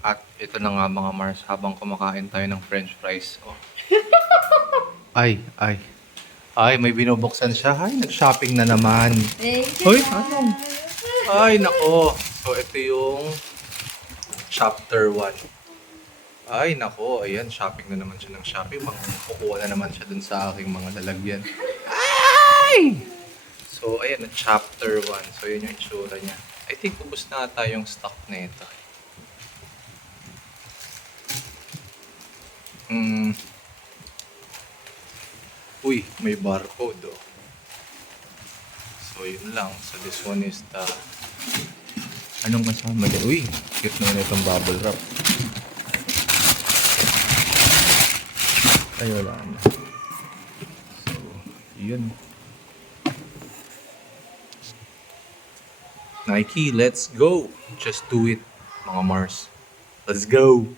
At ito na nga mga Mars, habang kumakain tayo ng french fries. Oh. Ay, ay. Ay, may binubuksan siya. Ay, nag-shopping na naman. Thank Hoy, you, ano? guys. Ay, nako. So, ito yung chapter 1. Ay, nako. Ayan, shopping na naman siya ng shopping. Kukuha na naman siya dun sa aking mga lalagyan. Ay! So, ayan, chapter 1. So, yun yung itsura niya. I think, ubus na ata yung stock na ito. Uy, may barcode, oh. So, yun lang. So, this one is the... Anong kasama dyan? Uy, cute naman itong bubble wrap. Ay, wala na. So, yun. Nike, let's go! Just do it, mga Mars. Let's go!